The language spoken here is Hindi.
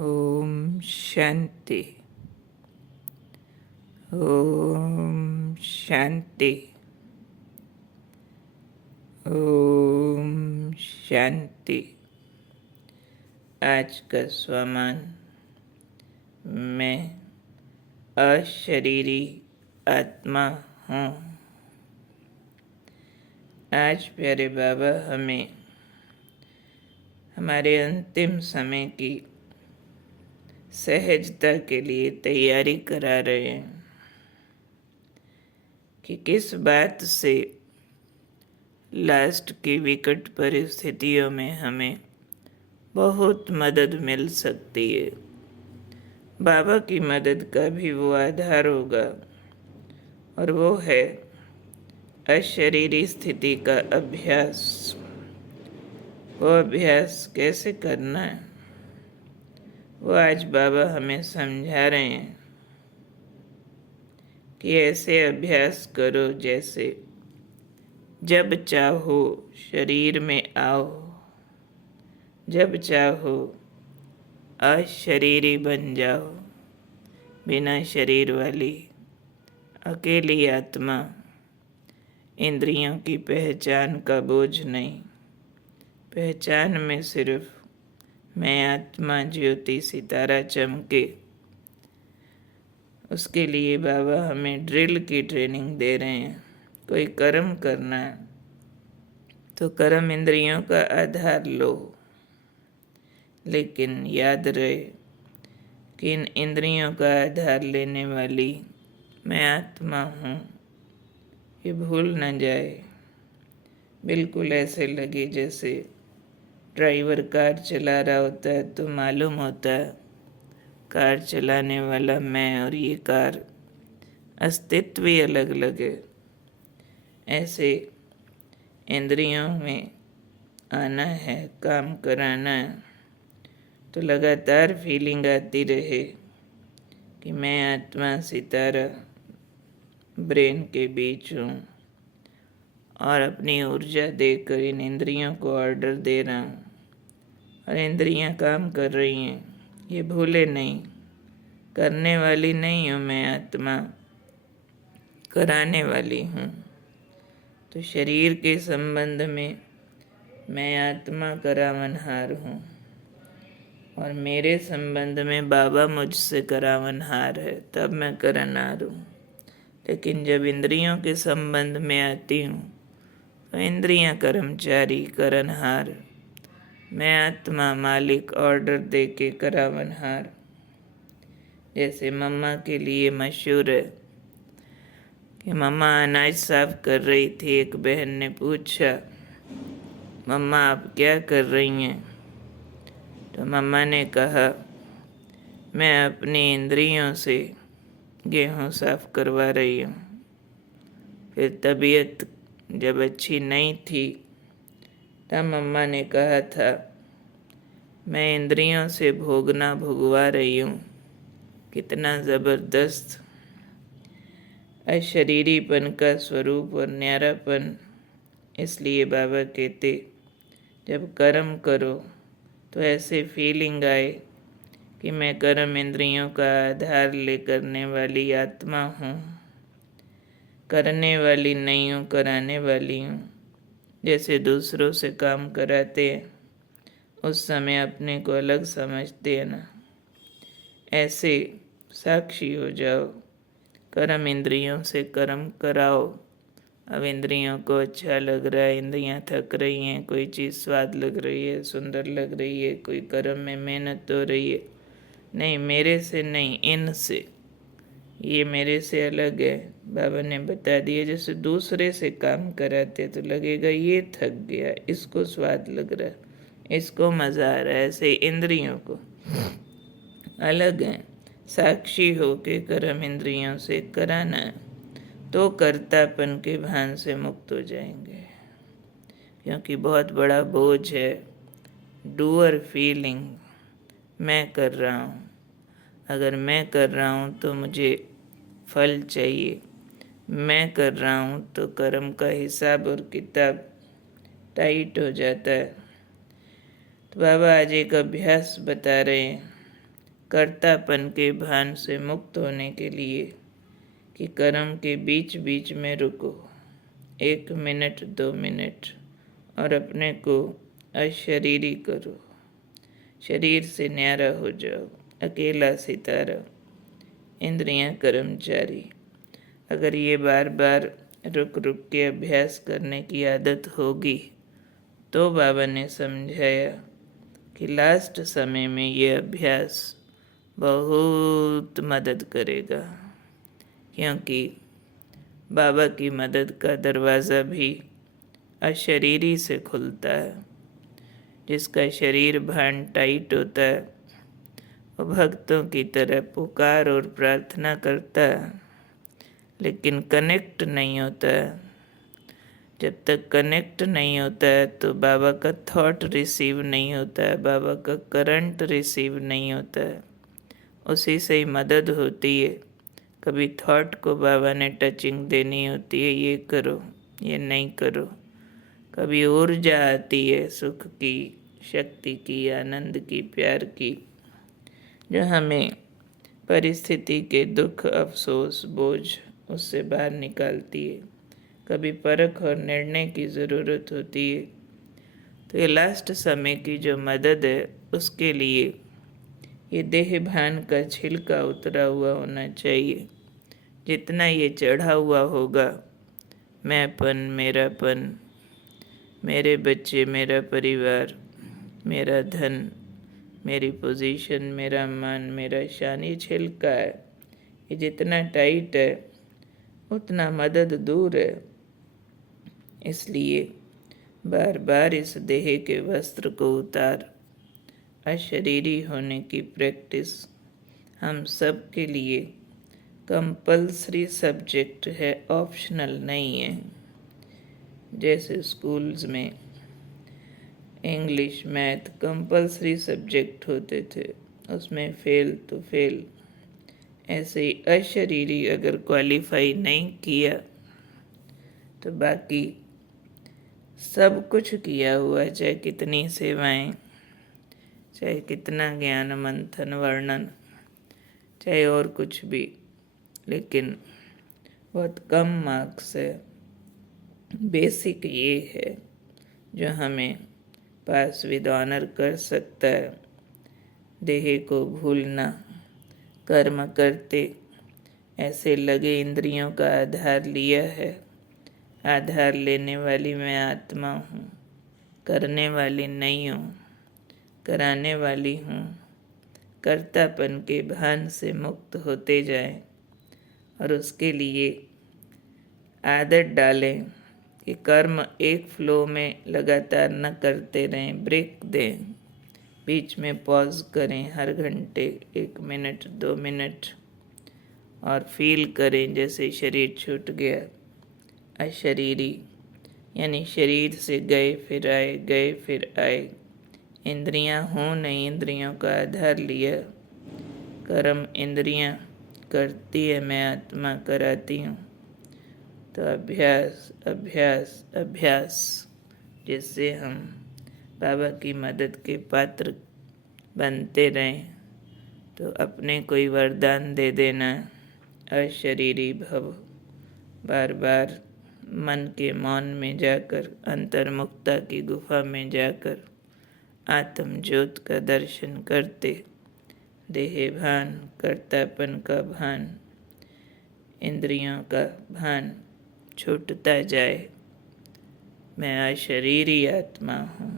ओम शांति। ओम शांति। ओम शांति। आज का स्वमान मैं अशरीरी आत्मा हूँ। आज प्यारे बाबा हमें हमारे अंतिम समय की सहजता के लिए तैयारी करा रहे हैं कि किस बात से लास्ट की विकट परिस्थितियों में हमें बहुत मदद मिल सकती है। बाबा की मदद का भी वो आधार होगा और वो है अशरीरी स्थिति का अभ्यास। वो अभ्यास कैसे करना है वो आज बाबा हमें समझा रहे हैं कि ऐसे अभ्यास करो जैसे जब चाहो शरीर में आओ, जब चाहो अशरीरी बन जाओ, बिना शरीर वाली अकेली आत्मा, इंद्रियों की पहचान का बोझ नहीं। पहचान में सिर्फ मैं आत्मा ज्योति सितारा चमके। उसके लिए बाबा हमें ड्रिल की ट्रेनिंग दे रहे हैं। कोई कर्म करना है तो कर्म इंद्रियों का आधार लो, लेकिन याद रहे कि इन इंद्रियों का आधार लेने वाली मैं आत्मा हूँ, ये भूल न जाए। बिल्कुल ऐसे लगे जैसे ड्राइवर कार चला रहा होता है तो मालूम होता है कार चलाने वाला मैं और ये कार अस्तित्व ही अलग अलग है। ऐसे इंद्रियों में आना है, काम कराना है तो लगातार फीलिंग आती रहे कि मैं आत्मा सितारा ब्रेन के बीच हूँ और अपनी ऊर्जा देकर इन इंद्रियों को ऑर्डर दे रहा हूँ और इंद्रियाँ काम कर रही हैं। ये भूले नहीं, करने वाली नहीं हूँ मैं आत्मा, कराने वाली हूँ। तो शरीर के संबंध में मैं आत्मा करावनहार हूँ और मेरे संबंध में बाबा मुझसे करावनहार है, तब मैं करनहार हूँ। लेकिन जब इंद्रियों के संबंध में आती हूँ तो इंद्रियां कर्मचारी, करनहार, मैं आत्मा मालिक, ऑर्डर दे के करावनहार। जैसे मम्मा के लिए मशहूर है कि मम्मा अनाज साफ कर रही थी। एक बहन ने पूछा, मम्मा आप क्या कर रही हैं? तो मम्मा ने कहा, मैं अपनी इंद्रियों से गेहूँ साफ करवा रही हूँ। फिर तबीयत जब अच्छी नहीं थी तब मम्मा ने कहा था, मैं इंद्रियों से भोगना भुगवा रही हूँ। कितना ज़बरदस्त अशरीरीपन का स्वरूप और न्यारापन। इसलिए बाबा कहते जब कर्म करो तो ऐसे फीलिंग आए कि मैं कर्म इंद्रियों का आधार ले करने वाली आत्मा हूँ, करने वाली नहीं हूँ, कराने वाली हूँ। जैसे दूसरों से काम कराते हैं उस समय अपने को अलग समझते हैं ना, ऐसे साक्षी हो जाओ। कर्म इंद्रियों से कर्म कराओ। अब इंद्रियों को अच्छा लग रहा है, इंद्रियां थक रही हैं, कोई चीज़ स्वाद लग रही है, सुंदर लग रही है, कोई कर्म में मेहनत हो रही है, नहीं मेरे से नहीं, इनसे, ये मेरे से अलग है। बाबा ने बता दिया जैसे दूसरे से काम कराते तो लगेगा ये थक गया, इसको स्वाद लग रहा है, इसको मज़ा आ रहा है। ऐसे इंद्रियों को अलग है, साक्षी हो के कर्म इंद्रियों से कराना है तो कर्तापन के भान से मुक्त हो जाएंगे। क्योंकि बहुत बड़ा बोझ है डूअर फीलिंग, मैं कर रहा हूँ। अगर मैं कर रहा हूँ तो मुझे फल चाहिए, मैं कर रहा हूँ तो कर्म का हिसाब और किताब टाइट हो जाता है। तो बाबा आज एक अभ्यास बता रहे हैं कर्तापन के भान से मुक्त होने के लिए कि कर्म के बीच बीच में रुको 1 मिनट 2 मिनट और अपने को अशरीरी करो, शरीर से न्यारा हो जाओ, अकेला सितारा, इंद्रियां कर्मचारी। अगर ये बार बार रुक रुक के अभ्यास करने की आदत होगी तो बाबा ने समझाया कि लास्ट समय में ये अभ्यास बहुत मदद करेगा, क्योंकि बाबा की मदद का दरवाज़ा भी अशरीरी से खुलता है। जिसका शरीर भान टाइट होता है वो भक्तों की तरह पुकार और प्रार्थना करता है, लेकिन कनेक्ट नहीं होता है। जब तक कनेक्ट नहीं होता है तो बाबा का थॉट रिसीव नहीं होता है, बाबा का करंट रिसीव नहीं होता है, उसी से ही मदद होती है। कभी थॉट को बाबा ने टचिंग देनी होती है, ये करो ये नहीं करो। कभी ऊर्जा आती है सुख की, शक्ति की, आनंद की, प्यार की, जो हमें परिस्थिति के दुख, अफसोस, बोझ उससे बाहर निकालती है। कभी परख और निर्णय की ज़रूरत होती है। तो ये लास्ट समय की जो मदद है उसके लिए ये देह भान का छिलका उतरा हुआ होना चाहिए। जितना ये चढ़ा हुआ होगा, मैंपन, मेरापन, मेरे बच्चे, मेरा परिवार, मेरा धन, मेरी पोजीशन, मेरा मान, मेरा शान, ये छिलका है। ये जितना टाइट है उतना मदद दूर है। इसलिए बार बार इस देह के वस्त्र को उतार अशरीरी होने की प्रैक्टिस हम सब के लिए कंपल्सरी सब्जेक्ट है, ऑप्शनल नहीं है। जैसे स्कूल्स में इंग्लिश, मैथ कंपल्सरी सब्जेक्ट होते थे, उसमें फेल तो फेल। ऐसे ही अशरीरी अगर क्वालिफाई नहीं किया तो बाकी सब कुछ किया हुआ, चाहे कितनी सेवाएं, चाहे कितना ज्ञान मंथन वर्णन, चाहे और कुछ भी, लेकिन बहुत कम मार्क्स है। बेसिक ये है जो हमें पास विद ऑनर कर सकता है। देह को भूलना, कर्म करते ऐसे लगे इंद्रियों का आधार लिया है। आधार लेने वाली मैं आत्मा हूँ, करने वाली नहीं हूँ, कराने वाली हूँ। कर्तापन के भान से मुक्त होते जाएं और उसके लिए आदत डालें कि कर्म एक फ्लो में लगातार न करते रहें, ब्रेक दें, बीच में पॉज करें, हर घंटे 1 मिनट 2 मिनट, और फील करें जैसे शरीर छूट गया। अशरीरी यानी शरीर से गए फिर आए, गए फिर आए। इंद्रियां हों नहीं, इंद्रियों का आधार लिया। कर्म इंद्रियां करती है, मैं आत्मा कराती हूँ। तो अभ्यास अभ्यास अभ्यास, जिससे हम बाबा की मदद के पात्र बनते रहें। तो अपने कोई वरदान दे देना, अशरीरी भव। बार बार मन के मौन में जाकर, अंतर्मुक्ता की गुफा में जाकर आत्म ज्योत का दर्शन करते, देह भान, कर्तापन का भान, इंद्रियों का भान छूटता जाए। मैं अशरीरी आत्मा हूँ।